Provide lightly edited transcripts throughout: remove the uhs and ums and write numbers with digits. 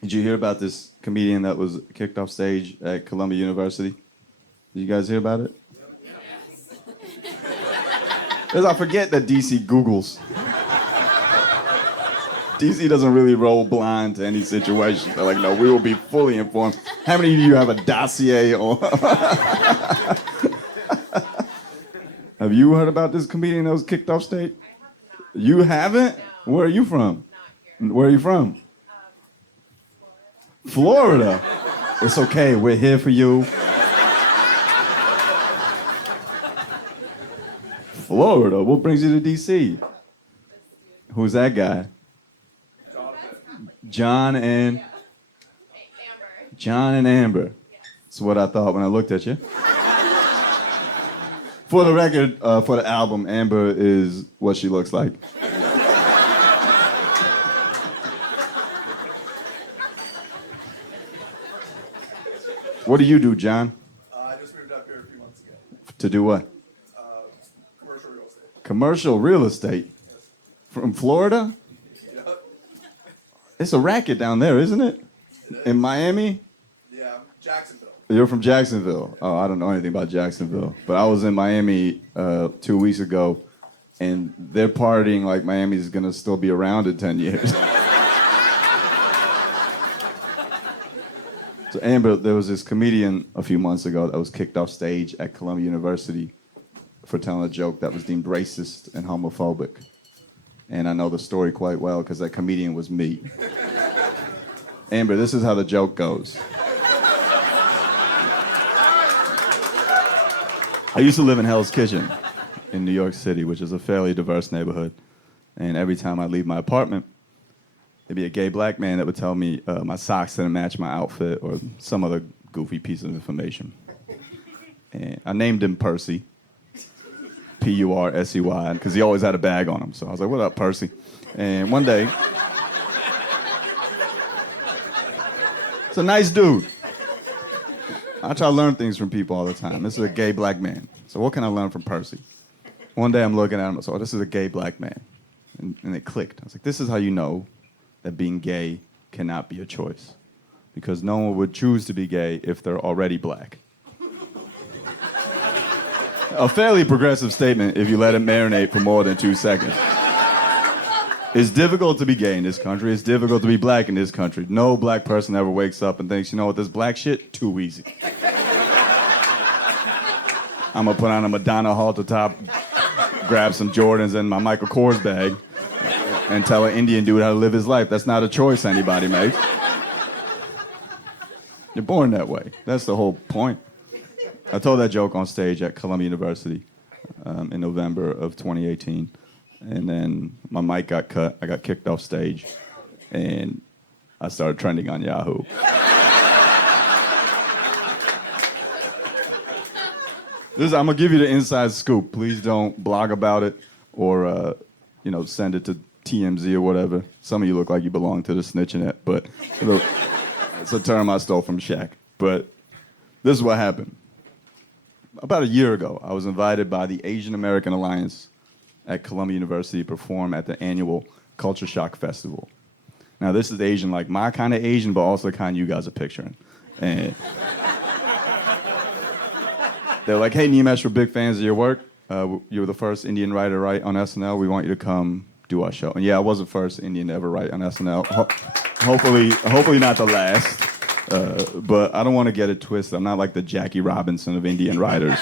Did you hear about this comedian that was kicked off stage at Columbia University? Did you guys hear about it? Because I forget that DC Googles. DC doesn't really roll blind to any situation. They're like, no, we will be fully informed. How many of you have a dossier on? Have you heard about this comedian that was kicked off stage? You haven't? Where are you from? Where are you from? Florida. It's okay. We're here for you. Florida. What brings you to D.C.? Who's that guy? John and John and Amber. That's what I thought when I looked at you. For the record, for the album, Amber is what she looks like. What do you do, John? I just moved up here a few months ago. To do what? Commercial real estate. Commercial real estate? Yes. From Florida? Yep. It's a racket down there, isn't it? In Miami? Yeah, Jacksonville. You're from Jacksonville. Oh, I don't know anything about Jacksonville. But I was in Miami 2 weeks ago, and they're partying like Miami's going to still be around in 10 years. So Amber, there was this comedian a few months ago that was kicked off stage at Columbia University for telling a joke that was deemed racist and homophobic. And I know the story quite well because that comedian was me. Amber, this is how the joke goes. I used to live in Hell's Kitchen in New York City, which is a fairly diverse neighborhood. And every time I leave my apartment, there'd be a gay black man that would tell me my socks didn't match my outfit or some other goofy piece of information. And I named him Percy, P-U-R-S-E-Y, because he always had a bag on him. So I was like, what up, Percy? And one day, it's a nice dude. I try to learn things from people all the time. This is a gay black man. So what can I learn from Percy? One day I'm looking at him, so this is a gay black man. And it clicked. I was like, this is how you know that being gay cannot be a choice. Because no one would choose to be gay if they're already black. A fairly progressive statement if you let it marinate for more than 2 seconds. It's difficult to be gay in this country. It's difficult to be black in this country. No black person ever wakes up and thinks, you know what, this black shit, too easy. I'm gonna put on a Madonna halter top, grab some Jordans and my Michael Kors bag, and tell an Indian dude how to live his life. That's not a choice anybody makes. You're born that way. That's the whole point. I told that joke on stage at Columbia University in November of 2018. And then my mic got cut. I got kicked off stage. And I started trending on Yahoo. I'm going to give you the inside scoop. Please don't blog about it or send it to TMZ or whatever. Some of you look like you belong to the snitching but it's a term I stole from Shaq. But this is what happened. About a year ago, I was invited by the Asian American Alliance at Columbia University to perform at the annual Culture Shock Festival. Now, this is Asian, like my kind of Asian, but also the kind you guys are picturing. And they're like, hey, Nimesh, we're big fans of your work. You were the first Indian writer to write on SNL. We want you to come do our show. And yeah, I was the first Indian to ever write on SNL. Hopefully not the last. But I don't want to get it twisted. I'm not like the Jackie Robinson of Indian writers.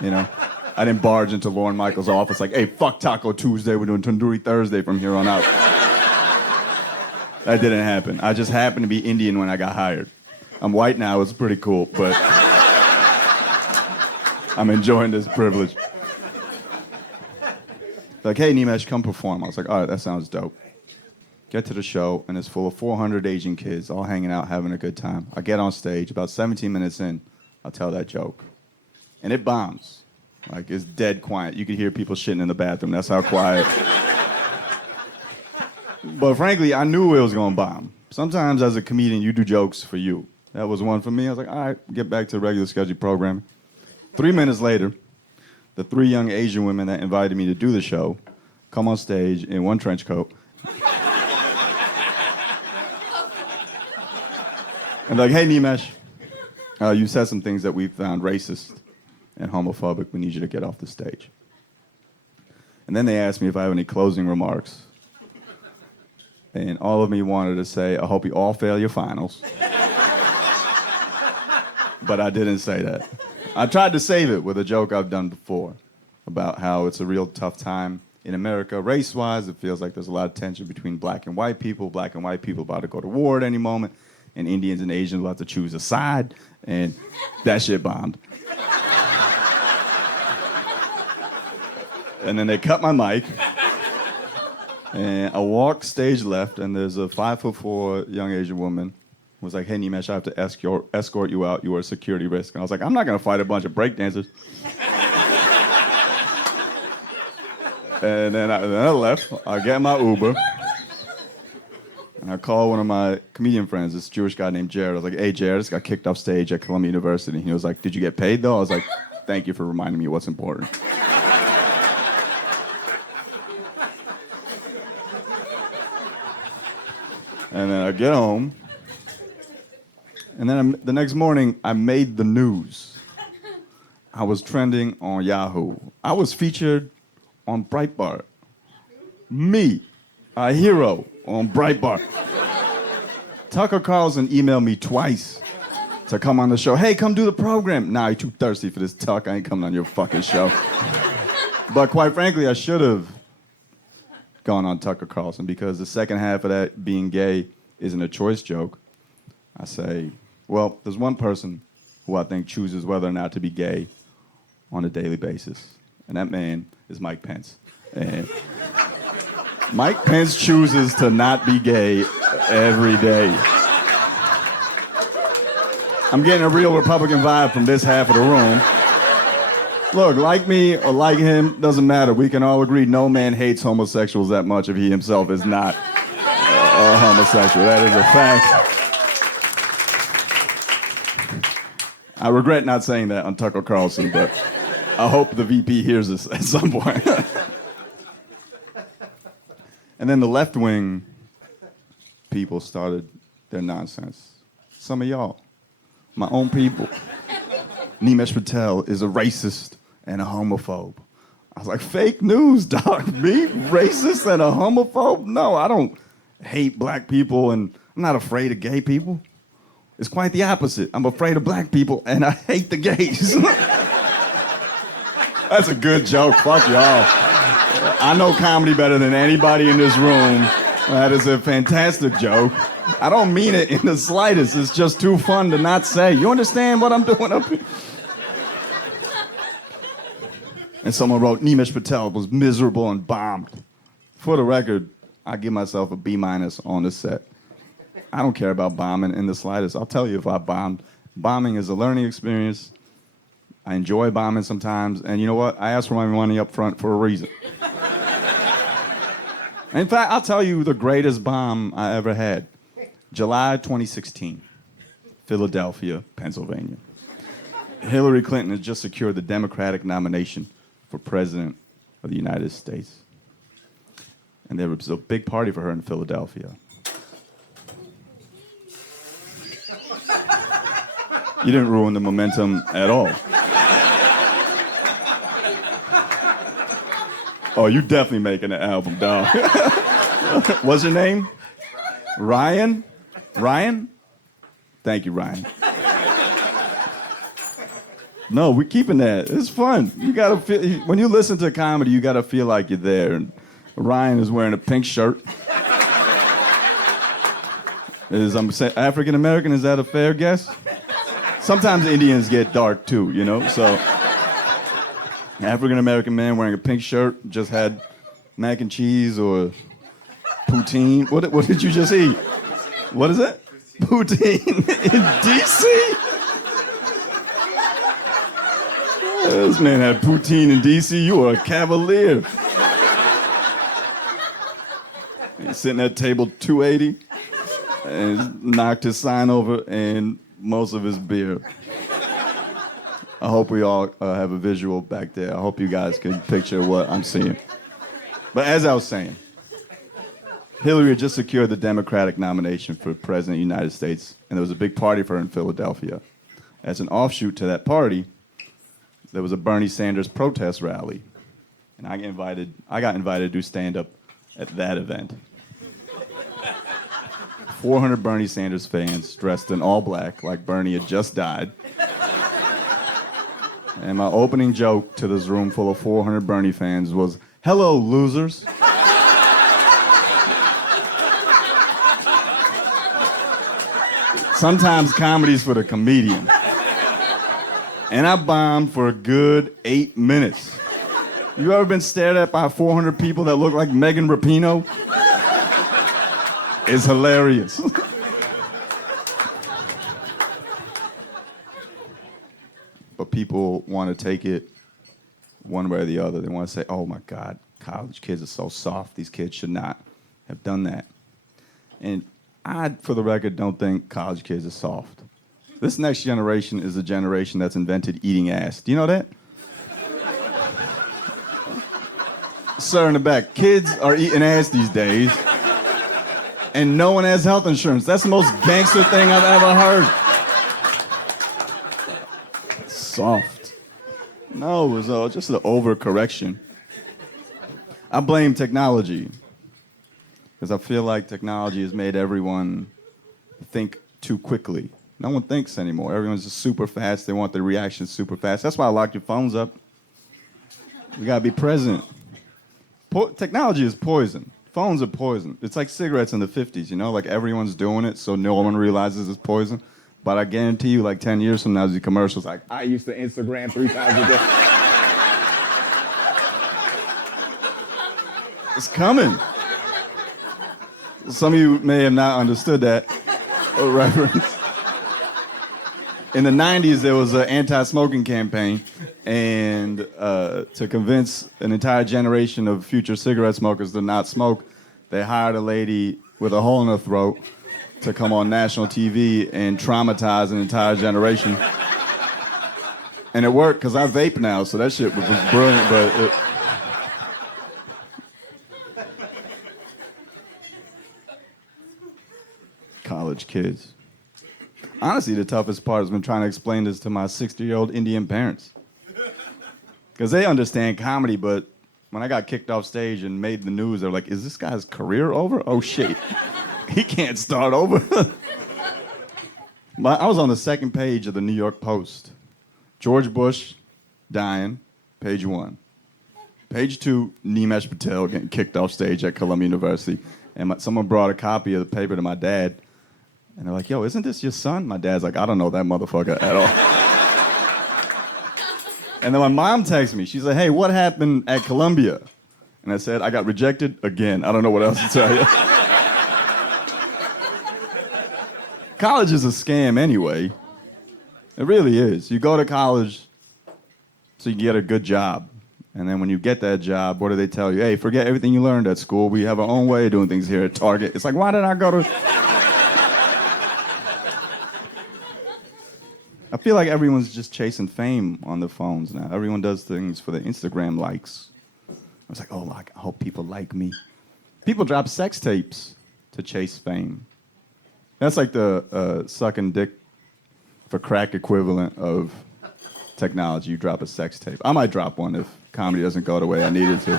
You know? I didn't barge into Lorne Michaels' office like, hey, fuck Taco Tuesday, we're doing Tandoori Thursday from here on out. That didn't happen. I just happened to be Indian when I got hired. I'm white now, it's pretty cool, but I'm enjoying this privilege. Like, hey, Nimesh, come perform. I was like, all right, that sounds dope. Get to the show, and it's full of 400 Asian kids all hanging out, having a good time. I get on stage. About 17 minutes in, I'll tell that joke. And it bombs. Like, it's dead quiet. You can hear people shitting in the bathroom. That's how quiet. But frankly, I knew it was going to bomb. Sometimes as a comedian, you do jokes for you. That was one for me. I was like, all right, get back to regular scheduled programming. 3 minutes later, the 3 young Asian women that invited me to do the show come on stage in one trench coat And like, hey, Nimesh, you said some things that we found racist and homophobic. We need you to get off the stage. And then they asked me if I have any closing remarks. And all of me wanted to say, I hope you all fail your finals. But I didn't say that. I tried to save it with a joke I've done before about how it's a real tough time in America, race-wise. It feels like there's a lot of tension between black and white people. Black and white people about to go to war at any moment. And Indians and Asians will have to choose a side. And that shit bombed. And then they cut my mic. And I walked stage left, and there's a 5'4" young Asian woman who was like, hey, Nimesh, I have to escort you out. You are a security risk. And I was like, I'm not going to fight a bunch of breakdancers. And then I left. I get my Uber. And I called one of my comedian friends, this Jewish guy named Jared. I was like, hey, Jared, I just got kicked off stage at Columbia University. He was like, did you get paid, though? I was like, thank you for reminding me what's important. And then I get home. And then the next morning, I made the news. I was trending on Yahoo. I was featured on Breitbart. Me, a hero on Breitbart. Tucker Carlson emailed me twice to come on the show. Hey, come do the program. Nah, you're too thirsty for this talk. I ain't coming on your fucking show. But quite frankly, I should have gone on Tucker Carlson because the second half of that, being gay, isn't a choice joke. I say, well, there's one person who I think chooses whether or not to be gay on a daily basis. And that man is Mike Pence. And Mike Pence chooses to not be gay every day. I'm getting a real Republican vibe from this half of the room. Look, like me or like him, doesn't matter. We can all agree no man hates homosexuals that much if he himself is not a homosexual. That is a fact. I regret not saying that on Tucker Carlson, but I hope the VP hears this at some point. And then the left-wing people started their nonsense. Some of y'all, my own people. Nimesh Patel is a racist and a homophobe. I was like, fake news, dog. Me? Racist and a homophobe? No, I don't hate black people and I'm not afraid of gay people. It's quite the opposite. I'm afraid of black people and I hate the gays. That's a good joke. Fuck y'all. I know comedy better than anybody in this room. That is a fantastic joke. I don't mean it in the slightest. It's just too fun to not say. You understand what I'm doing up here? And someone wrote, Nimesh Patel was miserable and bombed. For the record, I give myself a B- on the set. I don't care about bombing in the slightest. I'll tell you if I bombed. Bombing is a learning experience. I enjoy bombing sometimes. And you know what? I asked for my money up front for a reason. In fact, I'll tell you the greatest bomb I ever had. July 2016, Philadelphia, Pennsylvania. Hillary Clinton has just secured the Democratic nomination for President of the United States. And there was a big party for her in Philadelphia. You didn't ruin the momentum at all. Oh, you definitely making an album, dog. What's your name? Ryan? Ryan? Thank you, Ryan. No, we're keeping that. It's fun. You gotta feel, when you listen to comedy, you gotta feel like you're there. And Ryan is wearing a pink shirt. I'm African American. Is that a fair guess? Sometimes Indians get dark too, you know. So, African American man wearing a pink shirt just had mac and cheese or poutine. What did you just eat? What is that? Poutine in D.C. This man had poutine in D.C. You are a cavalier. He's sitting at table 280 and knocked his sign over and most of his beer. I hope we all have a visual back there. I hope you guys can picture what I'm seeing. But as I was saying, Hillary had just secured the Democratic nomination for president of the United States, and there was a big party for her in Philadelphia. As an offshoot to that party, there was a Bernie Sanders protest rally, and I got invited to do stand-up at that event. 400 Bernie Sanders fans dressed in all black, like Bernie had just died. And my opening joke to this room full of 400 Bernie fans was, "Hello, losers." Sometimes comedy's for the comedian. And I bombed for a good 8 minutes. You ever been stared at by 400 people that look like Megan Rapinoe? It's hilarious. But people want to take it one way or the other. They want to say, oh my God, college kids are so soft. These kids should not have done that. And I, for the record, don't think college kids are soft. This next generation is a generation that's invented eating ass. Do you know that? Sir in the back, kids are eating ass these days, and no one has health insurance. That's the most gangster thing I've ever heard. Soft. No, it was just an overcorrection. I blame technology, because I feel like technology has made everyone think too quickly. No one thinks anymore. Everyone's just super fast. They want their reactions super fast. That's why I lock your phones up. You gotta be present. Technology is poison. Phones are poison. It's like cigarettes in the 50s, you know? Like everyone's doing it, so no one realizes it's poison. But I guarantee you, like 10 years from now, the commercials like, I used to Instagram 3 times a day. It's coming. Some of you may have not understood that reference. In the 90s, there was an anti-smoking campaign, and to convince an entire generation of future cigarette smokers to not smoke, they hired a lady with a hole in her throat to come on national TV and traumatize an entire generation. And it worked, because I vape now, so that shit was brilliant, but college kids. Honestly, the toughest part has been trying to explain this to my 60-year-old Indian parents. Because they understand comedy, but when I got kicked off stage and made the news, they're like, is this guy's career over? Oh, shit. He can't start over. I was on the second page of the New York Post. George Bush dying, page 1. Page 2, Nimesh Patel getting kicked off stage at Columbia University. And someone brought a copy of the paper to my dad. And they're like, yo, isn't this your son? My dad's like, I don't know that motherfucker at all. And then my mom texted me. She said, hey, what happened at Columbia? And I said, I got rejected again. I don't know what else to tell you. College is a scam anyway. It really is. You go to college so you can get a good job. And then when you get that job, what do they tell you? Hey, forget everything you learned at school. We have our own way of doing things here at Target. It's like, why did I go to... I feel like everyone's just chasing fame on their phones now. Everyone does things for the Instagram likes. I was like, oh, I hope people like me. People drop sex tapes to chase fame. That's like the sucking dick for crack equivalent of technology. You drop a sex tape. I might drop one if comedy doesn't go the way I need it to.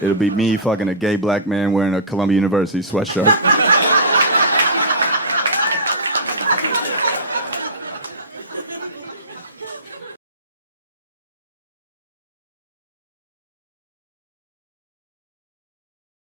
It'll be me fucking a gay black man wearing a Columbia University sweatshirt.